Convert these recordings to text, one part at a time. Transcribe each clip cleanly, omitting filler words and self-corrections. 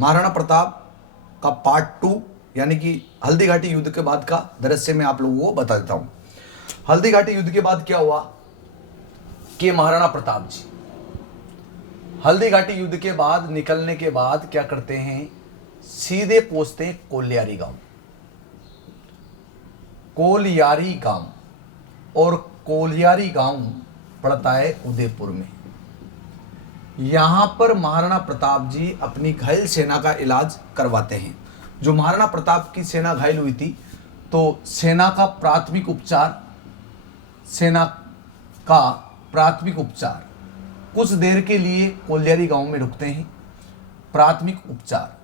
महाराणा प्रताप का पार्ट 2 यानी कि हल्दी घाटी युद्ध के बाद का दृश्य मैं आप लोगों को बता देता हूं। हल्दी घाटी युद्ध के बाद क्या हुआ कि महाराणा प्रताप जी हल्दी घाटी युद्ध के बाद निकलने के बाद क्या करते हैं, सीधे पहुंचते हैं कोलियारी गांव। कोलियारी गांव, और कोलियारी गांव पड़ता है उदयपुर में। यहां पर महाराणा प्रताप जी अपनी घायल सेना का इलाज करवाते हैं। जो महाराणा प्रताप की सेना घायल हुई थी तो सेना का प्राथमिक उपचार कुछ देर के लिए कोलियारी गांव में रुकते हैं। प्राथमिक उपचार,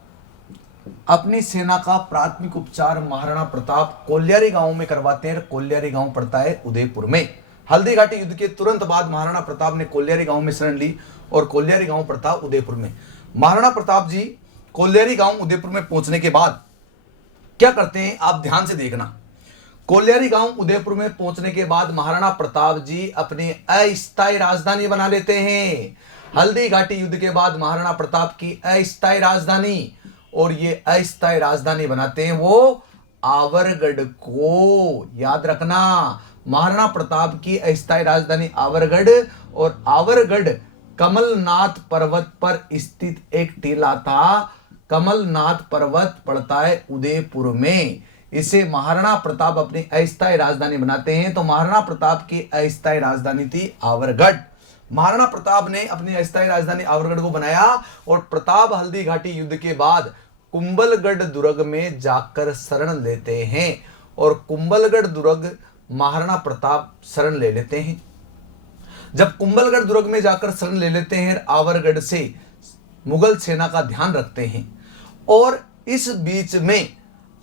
अपनी सेना का प्राथमिक उपचार महाराणा प्रताप कोलियारी गांव में करवाते हैं। कोलियारी गांव पड़ता है उदयपुर में। हल्दी घाटी युद्ध के तुरंत बाद महाराणा प्रताप ने कोलियारी गांव में शरण ली और कोलियारी गांव पड़ता उदयपुर में। महाराणा प्रताप जी कोलियारी गांव उदयपुर में पहुंचने के बाद क्या करते हैं, आप ध्यान से देखना। कोलियारी गांव उदयपुर में पहुंचने के बाद महाराणा प्रताप जी अपनी अस्थायी राजधानी बना लेते हैं। हल्दी घाटी युद्ध के बाद महाराणा प्रताप की अस्थायी राजधानी, और ये अस्थायी राजधानी बनाते हैं वो आवरगढ़ को। याद रखना, महाराणा प्रताप की अस्थायी राजधानी आवरगढ़, और आवरगढ़ कमलनाथ पर्वत पर स्थित एक टीला था। कमलनाथ पर्वत पड़ता है उदयपुर में। इसे महाराणा प्रताप अपनी अस्थायी राजधानी बनाते हैं। तो महाराणा प्रताप की अस्थायी राजधानी थी आवरगढ़। महाराणा प्रताप ने अपनी अस्थायी राजधानी आवरगढ़ को बनाया, और प्रताप हल्दी घाटी युद्ध के बाद कुंभलगढ़ दुर्ग में जाकर शरण लेते हैं, और कुंभलगढ़ दुर्ग महाराणा प्रताप शरण ले लेते हैं। जब कुंभलगढ़ दुर्ग में जाकर शरण ले लेते हैं, आवरगढ़ से मुगल सेना का ध्यान रखते हैं। और इस बीच में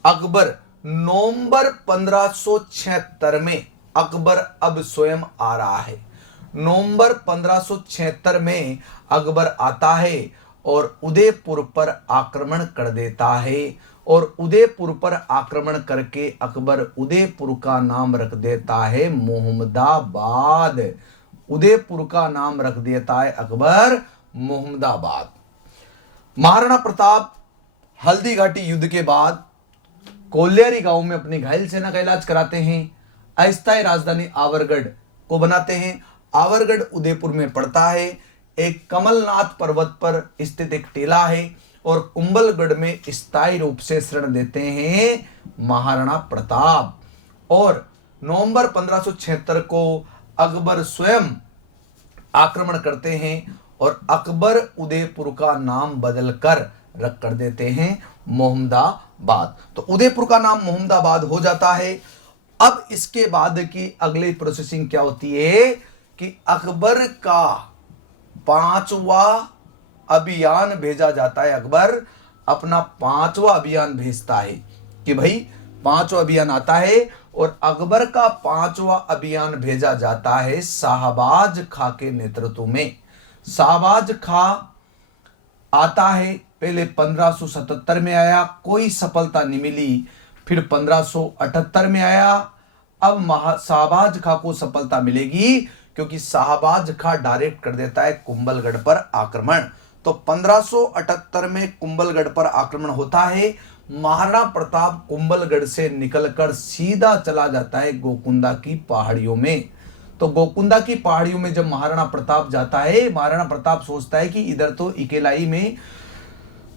अकबर नवंबर 1576 में अकबर अब स्वयं आ रहा है। नवंबर 1576 में अकबर आता है और उदयपुर पर आक्रमण कर देता है। और उदयपुर पर आक्रमण करके अकबर उदयपुर का नाम रख देता है मोहम्मदाबाद। उदयपुर का नाम रख देता है अकबर मोहम्मदाबाद। महाराणा प्रताप हल्दी घाटी युद्ध के बाद कोलियारी गांव में अपनी घायल सेना का इलाज कराते हैं। अस्थायी राजधानी आवरगढ़ को बनाते हैं। आवरगढ़ उदयपुर में पड़ता है। एक कमलनाथ पर्वत पर स्थित एक टीला है, और कुंभलगढ़ में स्थायी रूप से शरण लेते हैं महाराणा प्रताप। और नवंबर 1576 को अकबर स्वयं आक्रमण करते हैं, और अकबर उदयपुर का नाम बदलकर रख कर देते हैं मोहम्मदाबाद। तो उदयपुर का नाम मोहम्मदाबाद हो जाता है। अब इसके बाद की अगली प्रोसेसिंग क्या होती है कि अकबर का 5वां अभियान भेजा जाता है। अकबर अपना 5वां अभियान भेजता है कि भाई 5वां अभियान आता है, और अकबर का 5वां अभियान भेजा जाता है शाहबाज खां के नेतृत्व में। शाहबाज खां आता है, पहले 1577 में आया, कोई सफलता नहीं मिली। फिर 1578 में आया। अब शाहबाज खां को सफलता मिलेगी, क्योंकि शाहबाज खां डायरेक्ट कर देता है कुंभलगढ़ पर आक्रमण। तो 1578 में कुंभलगढ़ पर आक्रमण होता है। महाराणा प्रताप कुंभलगढ़ से निकलकर सीधा चला जाता है गोकुंदा की पहाड़ियों में। तो गोकुंदा की पहाड़ियों में जब महाराणा प्रताप जाता है, महाराणा प्रताप सोचता है कि इधर तो अकेला ही में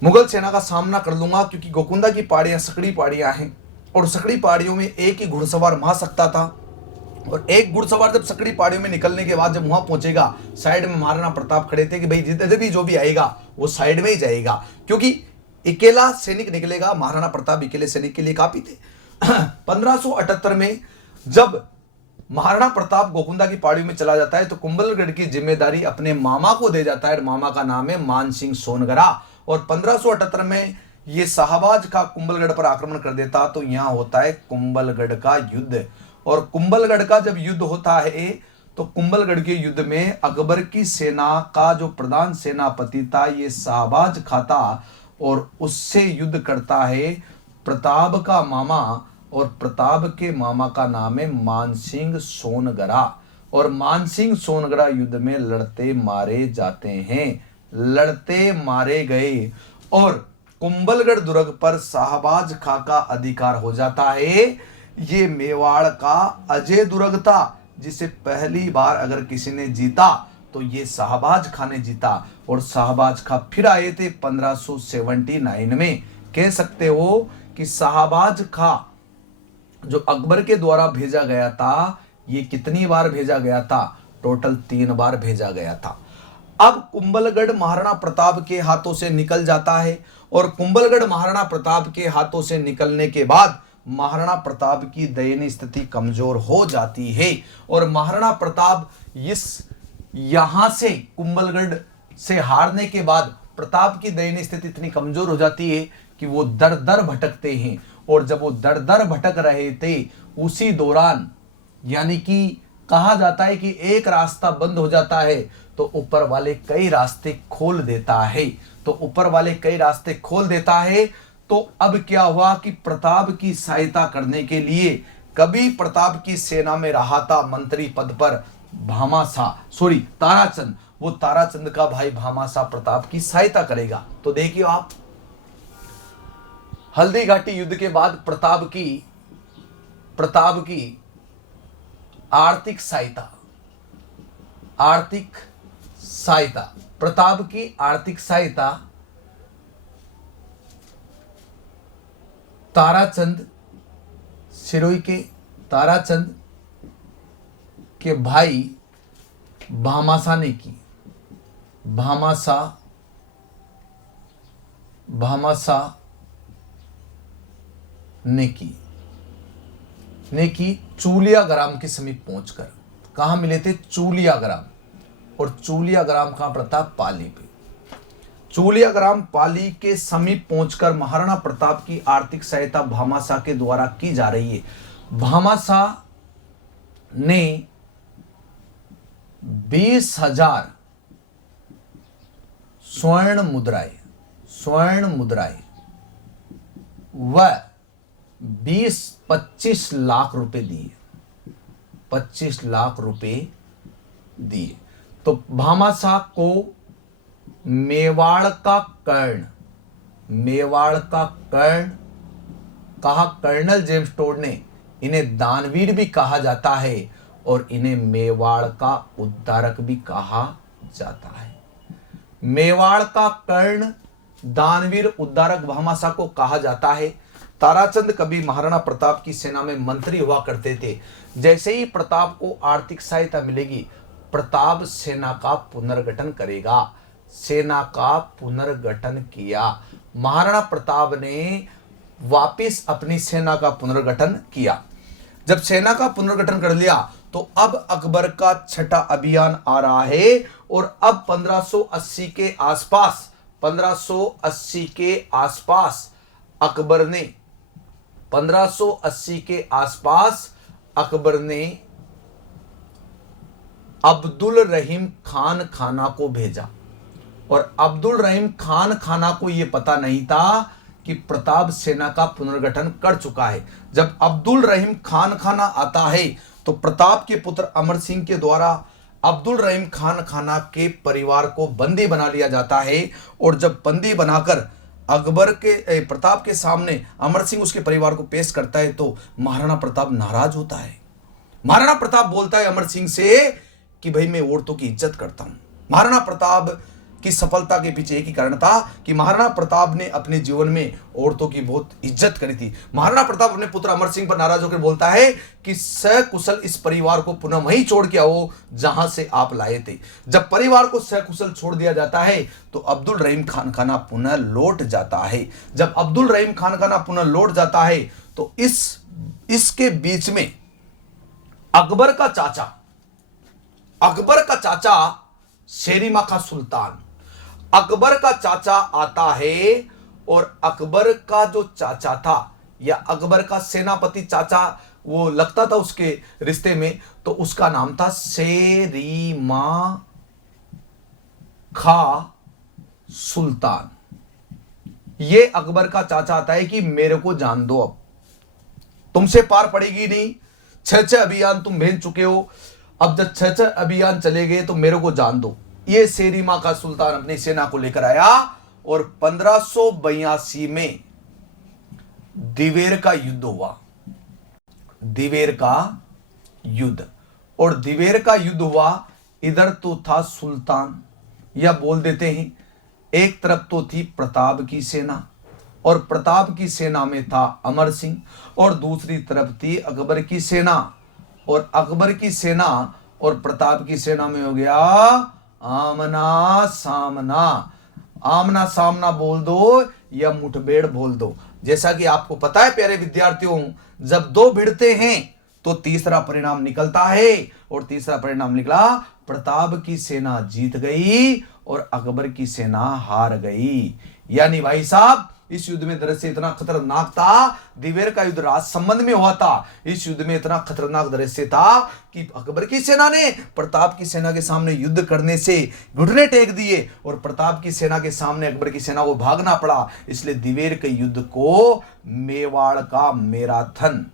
मुगल सेना का सामना कर लूंगा, क्योंकि गोकुंदा की पहाड़ियां सकड़ी पहाड़ियां हैं, और सकड़ी पहाड़ियों में एक ही घुड़सवार मार सकता था। और एक घुड़सवार जब सकड़ी पहाड़ियों में निकलने के बाद जब वहां पहुंचेगा, साइड में महाराणा प्रताप खड़े थे कि भाई जितने भी जो भी आएगा वो साइड में ही जाएगा, क्योंकि अकेला सैनिक निकलेगा। महाराणा प्रताप अकेले सैनिक के लिए काफी थे। 1578 में जब महाराणा प्रताप गोकुंदा की पहाड़ियों में चला जाता है, तो कुंभलगढ़ की जिम्मेदारी अपने मामा को दे जाता है। मामा का नाम है मान सिंह सोनगरा। और 1578 में ये शाहबाज खां कुंभलगढ़ पर आक्रमण कर देता, तो यहां होता है कुंभलगढ़ का युद्ध। और कुंभलगढ़ का जब युद्ध होता है, तो कुंभलगढ़ के युद्ध में अकबर की सेना का जो प्रधान सेनापति था ये शाहबाज खां था, और उससे युद्ध करता है प्रताप का मामा, और प्रताप के मामा का नाम है मानसिंह सोनगरा। और मानसिंह सोनगरा युद्ध में लड़ते मारे जाते हैं, लड़ते मारे गए। और कुंभलगढ़ दुर्ग पर शाहबाज खां का अधिकार हो जाता है। ये मेवाड़ का अजय दुर्ग था, जिसे पहली बार अगर किसी ने जीता तो ये शाहबाज खां ने जीता। और शाहबाज खां फिर आए थे 1579 में। कह सकते हो कि शाहबाज खां जो अकबर के द्वारा भेजा गया था, ये कितनी बार भेजा गया था? टोटल 3 बार भेजा गया था। अब कुंभलगढ़ महाराणा प्रताप के हाथों से निकल जाता है, और कुंभलगढ़ महाराणा प्रताप के हाथों से निकलने के बाद महाराणा प्रताप की दयनीय स्थिति कमजोर हो जाती है। और महाराणा प्रताप यहां से कुंभलगढ़ से हारने के बाद प्रताप की दयनीय स्थिति इतनी कमजोर हो जाती है कि वो दर दर भटकते हैं। और जब वो दर दर भटक रहे थे, उसी दौरान यानी कि कहा जाता है कि एक रास्ता बंद हो जाता है तो ऊपर वाले कई रास्ते खोल देता है। तो अब क्या हुआ कि प्रताप की सहायता करने के लिए, कभी प्रताप की सेना में रहा था मंत्री पद पर ताराचंद, वो ताराचंद का भाई भामाशाह प्रताप की सहायता करेगा। तो देखिए आप, हल्दी घाटी युद्ध के बाद प्रताप की आर्थिक सहायता ताराचंद के भाई भामाशाह ने की चूलियाग्राम के समीप पहुंचकर। कहां मिले थे? चूलियाग्राम। और चूलियाग्राम कहां पड़ता? पाली पे। चूलियाग्राम पाली के समीप पहुंचकर महाराणा प्रताप की आर्थिक सहायता भामाशाह के द्वारा की जा रही है। भामाशाह ने 20,000 स्वर्ण मुद्राएं व 25 लाख रुपए दिए। 25 लाख रुपए दिए। तो भामाशाह को मेवाड़ का कर्ण कहा। कर्नल जेम्स टोड ने इन्हें दानवीर भी कहा जाता है और इन्हें मेवाड़ का उद्धारक भी कहा जाता है। मेवाड़ का कर्ण, दानवीर, उद्धारक भामाशाह को कहा जाता है। ताराचंद कभी महाराणा प्रताप की सेना में मंत्री हुआ करते थे। जैसे ही प्रताप को आर्थिक सहायता मिलेगी, प्रताप सेना का पुनर्गठन करेगा। सेना का पुनर्गठन किया। महाराणा प्रताप ने वापस अपनी सेना का पुनर्गठन किया। जब सेना का पुनर्गठन कर लिया तो अब अकबर का छठा अभियान आ रहा है। और अब 1580 के आसपास अकबर ने अब्दुल रहीम खान खाना को भेजा। और अब्दुल रहीम खान खाना को यह पता नहीं था कि प्रताप सेना का पुनर्गठन कर चुका है। जब अब्दुल रहीम खान खाना आता है तो प्रताप के पुत्र अमर सिंह के द्वारा अब्दुल रहीम खान खाना के परिवार को बंदी बना लिया जाता है। और जब बंदी बनाकर प्रताप के सामने अमर सिंह उसके परिवार को पेश करता है तो महाराणा प्रताप नाराज होता है। महाराणा प्रताप बोलता है अमर सिंह से कि भाई मैं औरतों की इज्जत करता हूं। महाराणा प्रताप की सफलता के पीछे एक ही कारण था कि महाराणा प्रताप ने अपने जीवन में औरतों की बहुत इज्जत करी थी। महाराणा प्रताप अपने पुत्र अमर सिंह पर नाराज होकर बोलता है कि सकुशल इस परिवार को पुनः वहीं छोड़ के आओ जहां से आप लाए थे। जब परिवार को सकुशल छोड़ दिया जाता है तो अब्दुल रहीम खान खाना पुनः लौट जाता है। जब अब्दुल रहीम खान खाना पुनः लौट जाता है तो इसके बीच में अकबर का चाचा शेरिमा का सुल्तान, अकबर का चाचा आता है। और अकबर का जो चाचा था या अकबर का सेनापति चाचा वो लगता था उसके रिश्ते में, तो उसका नाम था शेरिमा खा सुल्तान। ये अकबर का चाचा आता है कि मेरे को जान दो, अब तुमसे पार पड़ेगी नहीं। 6 अभियान तुम भेज चुके हो, अब जब 6 अभियान चले गए तो मेरे को जान दो। ये शेरिमा का सुल्तान अपनी सेना को लेकर आया और 1582 में दिवेर का युद्ध हुआ। दिवेर का युद्ध, और दिवेर का युद्ध हुआ, इधर तो था सुल्तान, या बोल देते हैं एक तरफ तो थी प्रताप की सेना, और प्रताप की सेना में था अमर सिंह, और दूसरी तरफ थी अकबर की सेना, और अकबर की सेना और प्रताप की सेना में हो गया आमना सामना। आमना सामना बोल दो या मुठभेड़ बोल दो। जैसा कि आपको पता है प्यारे विद्यार्थियों, जब दो भिड़ते हैं तो तीसरा परिणाम निकलता है, और तीसरा परिणाम निकला प्रताप की सेना जीत गई और अकबर की सेना हार गई। यानी भाई साहब इस युद्ध में दृश्य इतना खतरनाक था, दिवेर का युद्ध राजसंबंध में हुआ था। इस युद्ध में इतना खतरनाक दृश्य था कि अकबर की सेना ने प्रताप की सेना के सामने युद्ध करने से घुटने टेक दिए, और प्रताप की सेना के सामने अकबर की सेना को भागना पड़ा। इसलिए दिवेर के युद्ध को मेवाड़ का मैराथन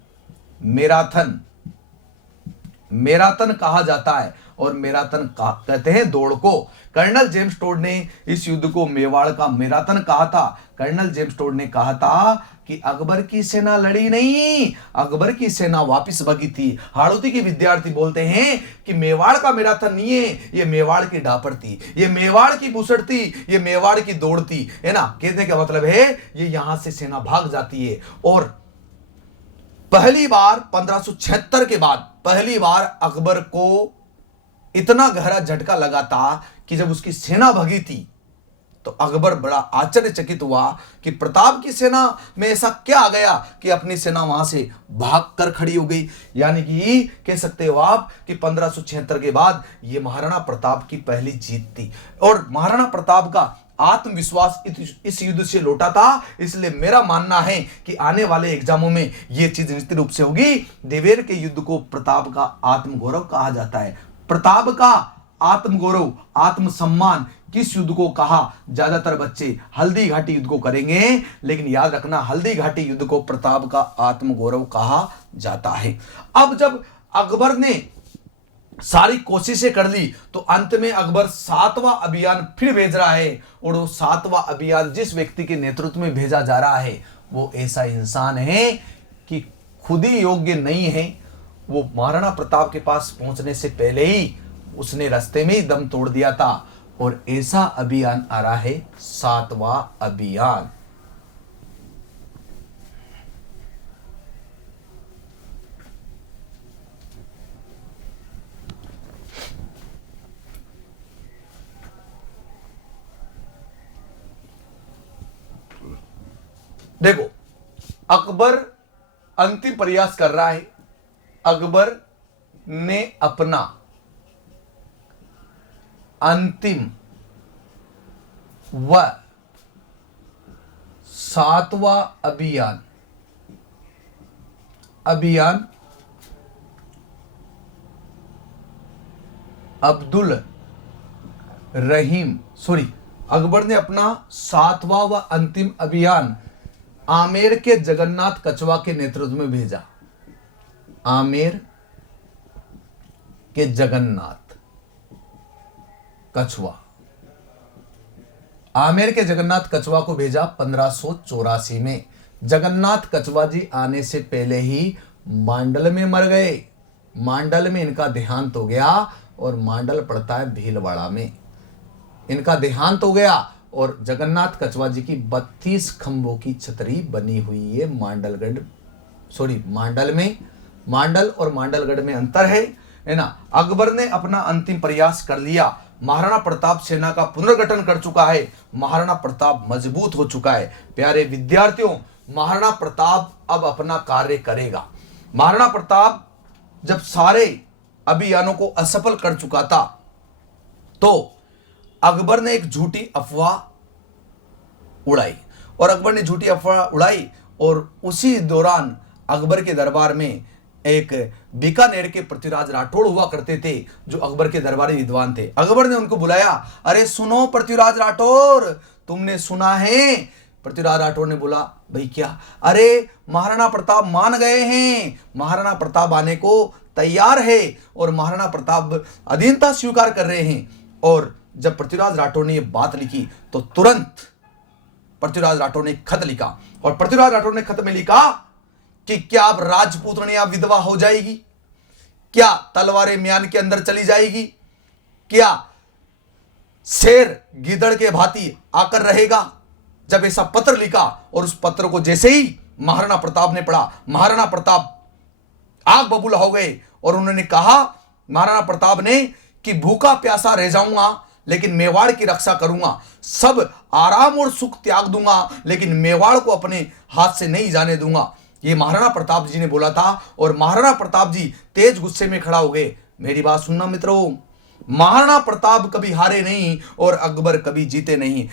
मैराथन कहा जाता है, और मैराथन कहते हैं दौड़ को। कर्नल जेम्स टोड ने इस युद्ध को मेवाड़ का मैराथन कहा था। कर्नल जेम्स टोड ने कहा था कि अकबर की सेना लड़ी नहीं, अकबर की सेना वापस भगी थी। हाड़ौती के विद्यार्थी बोलते हैं कि मेवाड़ का मैराथन नहीं है, ये मेवाड़ की डापर थी, ये मेवाड़ की बुसट थी, ये मेवाड़ की दौड़ थी, है ना। कहने का मतलब है ये यहां से सेना भाग जाती है। और पहली बार 1576 के बाद पहली बार अकबर को इतना गहरा झटका लगा था कि जब उसकी सेना भगी थी तो अकबर बड़ा आश्चर्यचकित हुआ कि प्रताप की सेना में ऐसा क्या आ गया कि अपनी सेना वहां से भाग कर खड़ी हो गई। यानी कि कह सकते हो आप कि 1576 के बाद ये महाराणा प्रताप की पहली जीत थी, और महाराणा प्रताप का आत्मविश्वास इस युद्ध से लौटा था। इसलिए मेरा मानना है कि आने वाले एग्जामों में यह चीज निश्चित रूप से होगी। दिवेर के युद्ध को प्रताप का आत्मगौरव कहा जाता है। प्रताप का आत्मगौरव, आत्मसम्मान किस युद्ध को कहा? ज्यादातर बच्चे हल्दी घाटी युद्ध को करेंगे, लेकिन याद रखना हल्दी घाटी युद्ध को प्रताप का आत्मगौरव कहा जाता है। अब जब अकबर ने सारी कोशिशें कर ली तो अंत में अकबर 7वां अभियान फिर भेज रहा है, और वो 7वां अभियान जिस व्यक्ति के नेतृत्व में भेजा जा रहा है वो ऐसा इंसान है कि खुद ही योग्य नहीं है। वो महाराणा प्रताप के पास पहुंचने से पहले ही उसने रास्ते में ही दम तोड़ दिया था, और ऐसा अभियान आ रहा है 7वां अभियान। देखो अकबर अंतिम प्रयास कर रहा है। अकबर ने अपना अंतिम व 7वां अभियान अकबर ने अपना 7वां व अंतिम अभियान आमेर के जगन्नाथ कछवा के नेतृत्व में भेजा। आमेर के जगन्नाथ कछवा, आमेर के जगन्नाथ कछवा को भेजा 1584 में। जगन्नाथ कछवा जी आने से पहले ही मांडल में मर गए। मांडल में इनका देहांत हो गया, और मांडल पड़ता है भीलवाड़ा में। इनका देहांत हो गया, और जगन्नाथ कछवा जी की 32 खंभों की छतरी बनी हुई है मांडल में। मांडल और मांडलगढ़ में अंतर है ना। अकबर ने अपना अंतिम प्रयास कर लिया। महाराणा प्रताप सेना का पुनर्गठन कर चुका है। महाराणा प्रताप मजबूत हो चुका है। प्यारे विद्यार्थियों, महाराणा प्रताप अब अपना कार्य करेगा। महाराणा प्रताप जब सारे अभियानों को असफल कर चुका था तो अकबर ने एक झूठी अफवाह उड़ाई, और अकबर ने झूठी अफवाह उड़ाई, और उसी दौरान अकबर के दरबार में एक बीकानेर के पृथ्वीराज राठौड़ हुआ करते थे, जो अकबर के दरबारी विद्वान थे। अकबर ने उनको बुलाया, अरे सुनो पृथ्वीराज राठौड़, तुमने सुना है? पृथ्वीराज राठौड़ ने बोला, भाई क्या? अरे महाराणा प्रताप मान गए हैं, महाराणा प्रताप आने को तैयार है, और महाराणा प्रताप अधीनता स्वीकार कर रहे हैं। और जब पृथ्वीराज राठौड़ ने यह बात लिखी तो तुरंत पृथ्वीराज राठौर ने खत लिखा और पृथ्वीराज राठौर ने खत में लिखा कि क्या अब राजपूतनियां विधवा हो जाएगी, क्या तलवारें म्यान के अंदर चली जाएगी, क्या शेर गिदड़ के भांति आकर रहेगा। जब ऐसा पत्र लिखा और उस पत्र को जैसे ही महाराणा प्रताप ने पढ़ा, महाराणा प्रताप आग बबूला हो गए और उन्होंने कहा, महाराणा प्रताप ने, कि भूखा प्यासा रह जाऊंगा लेकिन मेवाड़ की रक्षा करूंगा, सब आराम और सुख त्याग दूंगा लेकिन मेवाड़ को अपने हाथ से नहीं जाने दूंगा। ये महाराणा प्रताप जी ने बोला था और महाराणा प्रताप जी तेज गुस्से में खड़ा हो गए। मेरी बात सुनना मित्रों, महाराणा प्रताप कभी हारे नहीं और अकबर कभी जीते नहीं।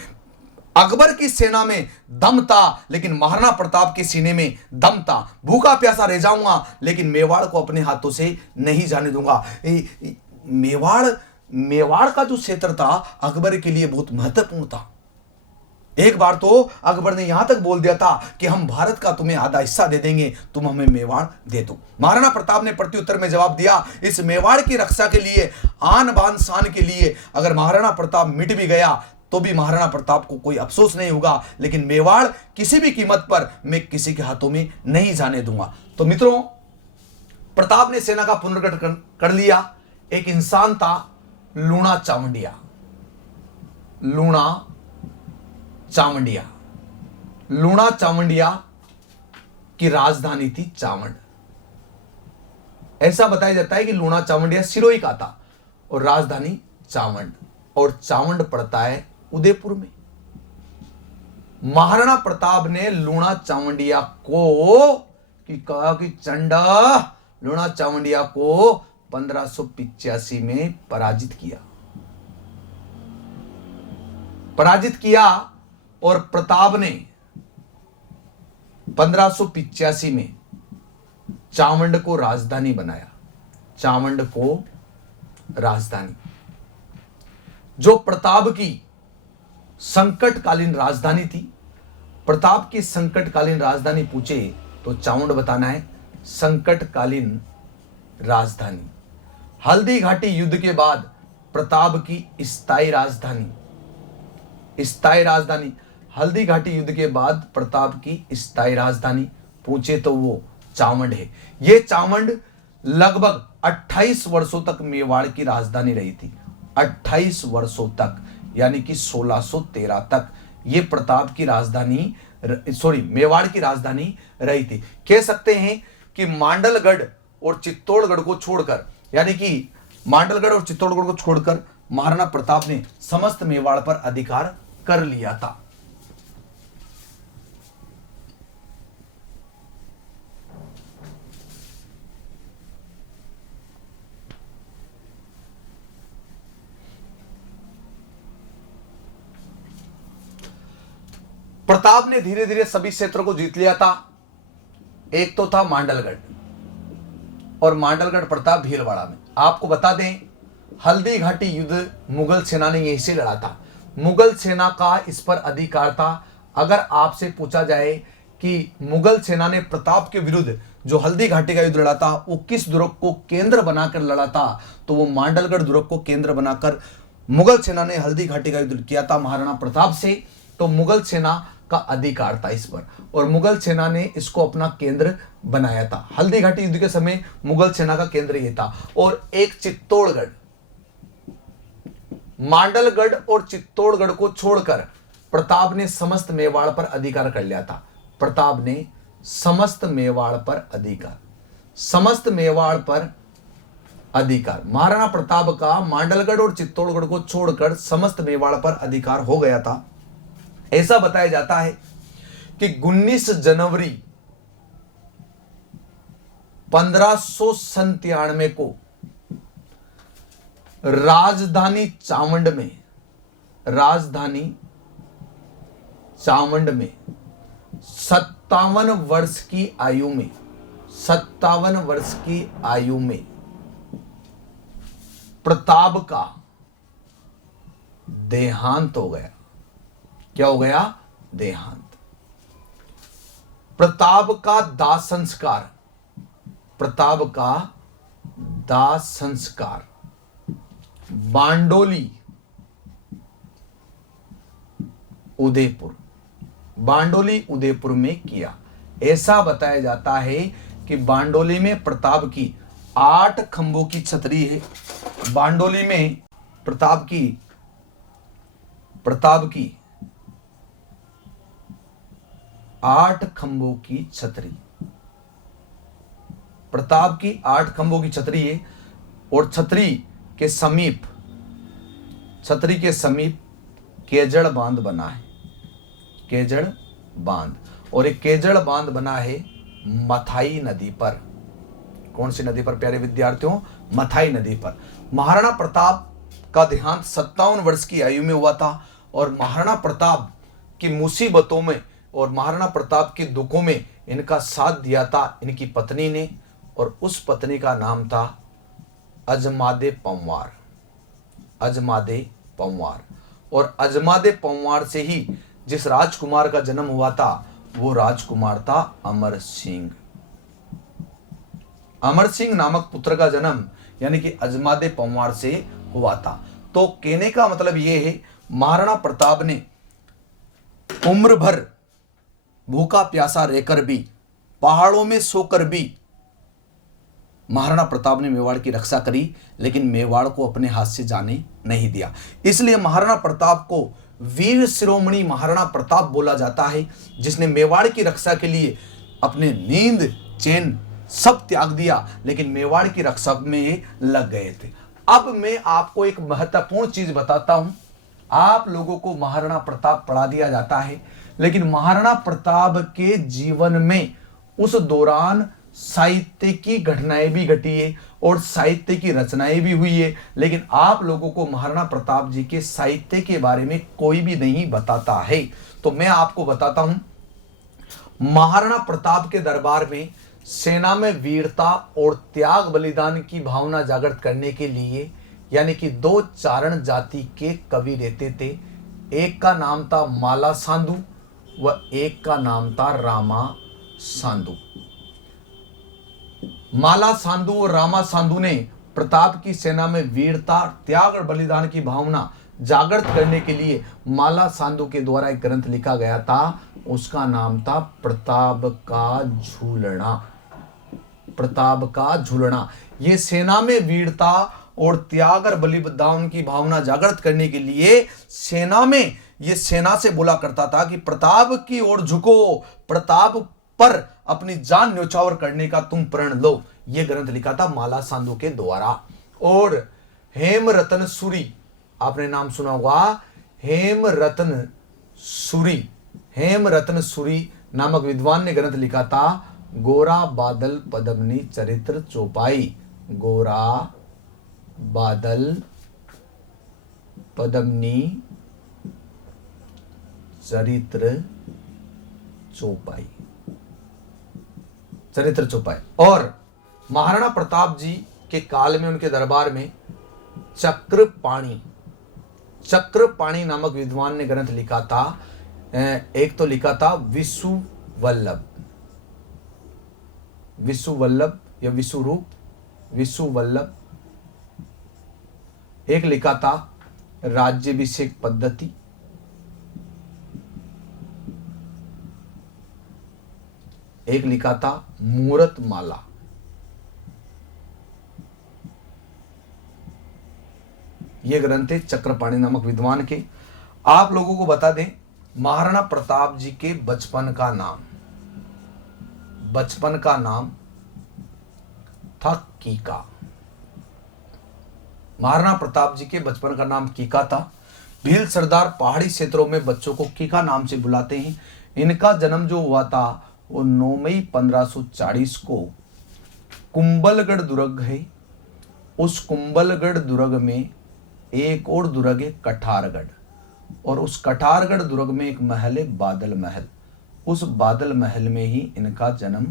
अकबर की सेना में दम था लेकिन महाराणा प्रताप के सीने में दम था। भूखा प्यासा रह जाऊंगा लेकिन मेवाड़ को अपने हाथों से नहीं जाने दूंगा। मेवाड़ का जो क्षेत्र था अकबर के लिए बहुत महत्वपूर्ण था। एक बार तो अकबर ने यहां तक बोल दिया था कि हम भारत का तुम्हें आधा हिस्सा दे देंगे, तुम हमें मेवाड़ दे दो। महाराणा प्रताप ने प्रत्युत्तर में जवाब दिया, इस मेवाड़ की रक्षा के लिए, आन बान शान के लिए अगर महाराणा प्रताप मिट भी गया तो भी महाराणा प्रताप को कोई अफसोस नहीं होगा, लेकिन मेवाड़ किसी भी कीमत पर मैं किसी के हाथों में नहीं जाने दूंगा। तो मित्रों, प्रताप ने सेना का पुनर्गठन कर लिया। एक इंसान था लूणा चावंडिया। लूणा चावंडिया, लूणा चावंडिया की राजधानी थी चावंड। ऐसा बताया जाता है कि लूणा चावंडिया सिरोही का था और राजधानी चावंड, और चावंड पड़ता है उदयपुर में। महाराणा प्रताप ने लूणा चावंडिया को कहा कि चंडा, लूणा चावंडिया को 1585 में पराजित किया और प्रताप ने 1585 में चावंड को राजधानी बनाया। चावंड को राजधानी, जो प्रताप की संकटकालीन राजधानी थी। प्रताप की संकटकालीन राजधानी पूछे तो चावंड बताना है संकटकालीन राजधानी। हल्दी घाटी युद्ध के बाद प्रताप की स्थायी राजधानी, हल्दी घाटी युद्ध के बाद प्रताप की स्थायी राजधानी पूछे तो वो चावंड है। ये चावंड लगभग 28 वर्षों तक मेवाड़ की राजधानी रही थी। 28 वर्षों तक, यानी कि 1613 तक ये प्रताप की राजधानी, मेवाड़ की राजधानी रही थी। कह सकते हैं कि मांडलगढ़ और चित्तौड़गढ़ को छोड़कर, यानी कि मांडलगढ़ और चित्तौड़गढ़ को छोड़कर महाराणा प्रताप ने समस्त मेवाड़ पर अधिकार कर लिया था। प्रताप ने धीरे धीरे सभी क्षेत्रों को जीत लिया था। एक तो था मांडलगढ़, और मांडलगढ़ पड़ता भीलवाड़ा में। आपको बता दें, हल्दी घाटी युद्ध मुगल सेना ने यहीं से लड़ा था। मुगल सेना का इस पर अधिकार था। अगर आपसे पूछा जाए कि मुगल सेना ने प्रताप के विरुद्ध जो हल्दी घाटी का युद्ध लड़ा था वो किस दुर्ग को केंद्र बनाकर लड़ा था, तो वो मांडलगढ़ दुर्ग को केंद्र बनाकर मुगल सेना ने हल्दी घाटी का युद्ध किया था महाराणा प्रताप से। तो मुगल सेना का अधिकार था इस पर, और मुगल सेना ने इसको अपना केंद्र बनाया था। हल्दी घाटी युद्ध के समय मुगल सेना का केंद्र यह था। और एक चित्तौड़गढ़, मांडलगढ़ और चित्तौड़गढ़ को छोड़कर प्रताप ने समस्त मेवाड़ पर अधिकार कर लिया था। प्रताप ने समस्त मेवाड़ पर अधिकार, महाराणा प्रताप का मांडलगढ़ और चित्तौड़गढ़ को छोड़कर समस्त मेवाड़ पर अधिकार हो गया था। ऐसा बताया जाता है कि 19 जनवरी 1597 को राजधानी चावंड में 57 वर्ष की आयु में प्रताप का देहांत हो गया। क्या हो गया? देहांत। प्रताप का दाह संस्कार बांडोली, उदयपुर, बांडोली उदयपुर में किया। ऐसा बताया जाता है कि बांडोली में प्रताप की 8 खंभों की छतरी है। बांडोली में प्रताप की 8 खंभों की छतरी, प्रताप की 8 खंभों की छतरी है। और छतरी के समीप केजड़ बांध बना है, केजड़ बांध। और एक केजड़ बांध बना है मथाई नदी पर। कौन सी नदी पर प्यारे विद्यार्थियों? मथाई नदी पर। महाराणा प्रताप का देहांत 57 वर्ष की आयु में हुआ था। और महाराणा प्रताप की मुसीबतों में और महाराणा प्रताप के दुखों में इनका साथ दिया था इनकी पत्नी ने। और उस पत्नी का नाम था अजमादे पंवार। अजमादे पंवार। और अजमादे पंवार से ही जिस राजकुमार का जन्म हुआ था वो राजकुमार था अमर सिंह। अमर सिंह नामक पुत्र का जन्म यानी कि अजमादे पंवार से हुआ था। तो कहने का मतलब यह है, महाराणा प्रताप ने उम्र भर भूखा प्यासा रहकर भी, पहाड़ों में सोकर भी महाराणा प्रताप ने मेवाड़ की रक्षा करी, लेकिन मेवाड़ को अपने हाथ से जाने नहीं दिया। इसलिए महाराणा प्रताप को वीर शिरोमणि महाराणा प्रताप बोला जाता है, जिसने मेवाड़ की रक्षा के लिए अपने नींद चैन सब त्याग दिया, लेकिन मेवाड़ की रक्षा में लग गए थे। अब मैं आपको एक महत्वपूर्ण चीज बताता हूं। आप लोगों को महाराणा प्रताप पढ़ा दिया जाता है, लेकिन महाराणा प्रताप के जीवन में उस दौरान साहित्य की घटनाएं भी घटी है और साहित्य की रचनाएं भी हुई है, लेकिन आप लोगों को महाराणा प्रताप जी के साहित्य के बारे में कोई भी नहीं बताता है। तो मैं आपको बताता हूं, महाराणा प्रताप के दरबार में सेना में वीरता और त्याग बलिदान की भावना जागृत करने के लिए यानी कि 2 चारण जाति के कवि रहते थे। एक का नाम था माला सांधु व एक का नाम था रामा सांधु। माला सांधु और रामा सांधु ने प्रताप की सेना में वीरता, त्याग और बलिदान की भावना जागृत करने के लिए माला सांधु के द्वारा एक ग्रंथ लिखा गया था। उसका नाम था प्रताप का झूलना। प्रताप का झूलना। ये सेना में वीरता और त्याग और बलिदान की भावना जागृत करने के लिए सेना से बोला करता था कि प्रताप की ओर झुको, प्रताप पर अपनी जान न्यौछावर करने का तुम प्रण लो। यह ग्रंथ लिखा था माला सांधु के द्वारा। और हेमरतन सूरी, आपने नाम सुना होगा, हेमरतन सूरी नामक विद्वान ने ग्रंथ लिखा था गोरा बादल पद्मनी चरित्र चौपाई। गोरा बादल पद्मनी चरित्र चौपाई। और महाराणा प्रताप जी के काल में उनके दरबार में चक्रपाणी नामक विद्वान ने ग्रंथ लिखा था। एक तो लिखा था विश्ववल्लभ या विश्ववल्लभ। एक लिखा था राज्याभिषेक पद्धति। एक लिखा था मूरत माला। ये ग्रंथ है चक्रपाणी नामक विद्वान के। आप लोगों को बता दें, महाराणा प्रताप जी के बचपन का नाम था कीका। महाराणा प्रताप जी के बचपन का नाम कीका था। भील सरदार पहाड़ी क्षेत्रों में बच्चों को कीका नाम से बुलाते हैं। इनका जन्म जो हुआ था वो 9 मई 1540 को कुंभलगढ़ दुर्ग है। उस कुंभलगढ़ दुर्ग में एक और दुर्ग है कठारगढ़, और उस कठारगढ़ दुर्ग में एक महल है बादल महल। उस बादल महल में ही इनका जन्म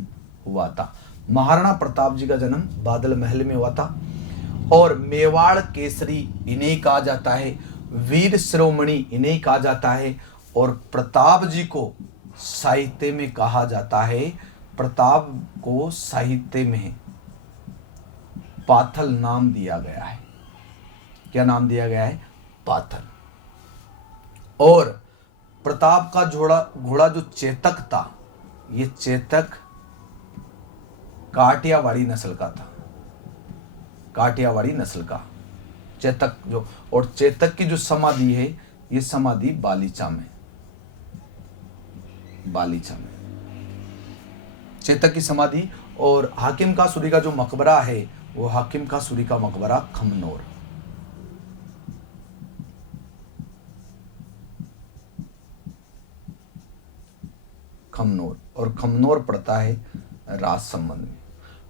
हुआ था। महाराणा प्रताप जी का जन्म बादल महल में हुआ था। और मेवाड़ केसरी इन्हें कहा जाता है, वीर शिरोमणि इन्हें कहा जाता है। और प्रताप जी को साहित्य में कहा जाता है, प्रताप को साहित्य में पाथल नाम दिया गया है। क्या नाम दिया गया है? पाथल। और प्रताप का घोड़ा जो चेतक था, ये चेतक काठियावाड़ी नस्ल का था, काठियावाड़ी नस्ल का चेतक जो, और चेतक की जो समाधि है ये समाधि बालीचा में, बालीचा में चेतक की समाधि। और हाकिम का सूरी का जो मकबरा है वो हाकिम का सूरी का मकबरा खमनोर, खमनोर, और खमनोर पड़ता है राजसमंद में।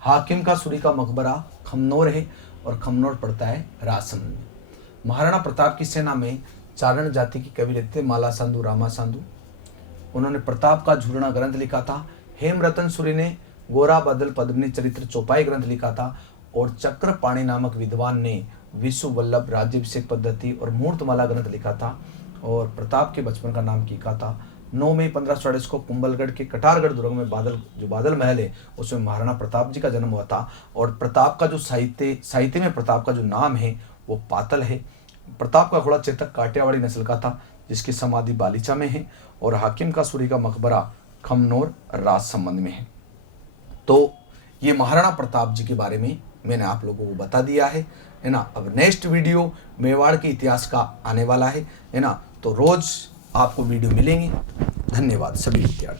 हाकिम का सूरी का मकबरा खमनोर है और खमनोर पड़ता है राजसमंद में। महाराणा प्रताप की सेना में चारण जाति के कवि रहते थे, माला साधु, रामा साधु। उन्होंने प्रताप का झूलना ग्रंथ लिखा था। हेमरतन सूरी ने गोरा बदल पद्मिनी चरित्र चौपाई ग्रंथ लिखा था। और चक्रपाणी नामक विद्वान ने विश्व वल्लभ राज्याभिषेक पद्धति और मूर्तमाला ग्रंथ लिखा था। और प्रताप के बचपन का नाम कीका था। 9 मई 1544 को कुंभलगढ़ के कटारगढ़ दुर्ग में बादल महल है उसमें महाराणा प्रताप जी का जन्म हुआ था। और प्रताप का जो साहित्य में प्रताप का जो नाम है वो पातल है। प्रताप का घोड़ा चेतक काठियावाड़ी नस्ल का था जिसकी समाधि बालीचा में है। और हाकिम का सूरी का मकबरा खमनोर राजसमंद में है। तो ये महाराणा प्रताप जी के बारे में मैंने आप लोगों को बता दिया है ना। अब नेक्स्ट वीडियो मेवाड़ के इतिहास का आने वाला है ना। तो रोज आपको वीडियो मिलेंगे। धन्यवाद सभी विद्यार्थी।